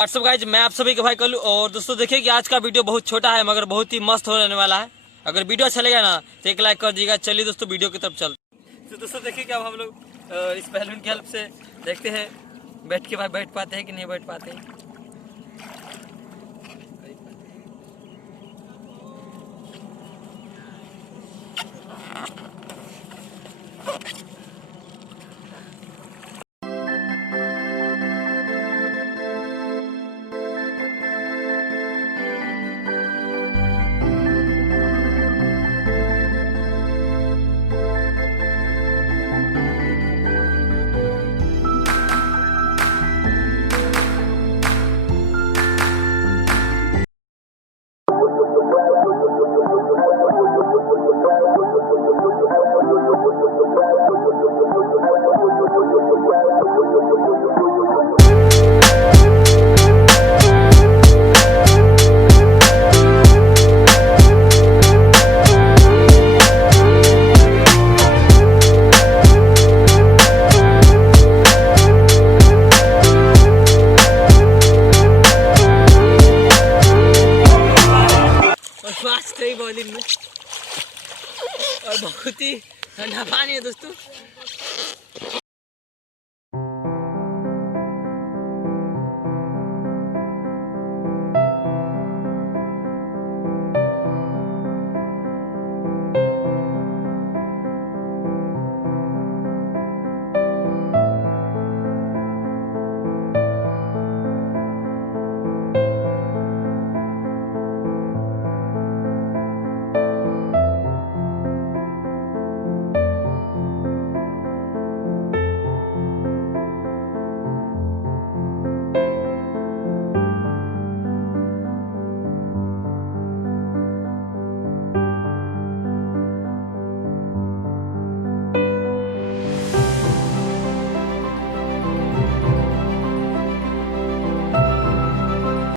What's up guys, मैं आप सभी के भाई कलू। और दोस्तों देखिए कि आज का वीडियो बहुत छोटा है मगर बहुत ही मस्त होने वाला है। अगर वीडियो अच्छा लगेगा ना तो एक लाइक कर दीजिएगा। चलिए दोस्तों वीडियो की तरफ चल। तो दोस्तों देखिए कि अब हम लोग इस बैलून की हेल्प से देखते हैं बैठ के भाई बैठ पाते हैं कि नहीं बैठ पाते हैं। बॉलिंग में और बहुत ही ठंडा पानी है दोस्तों।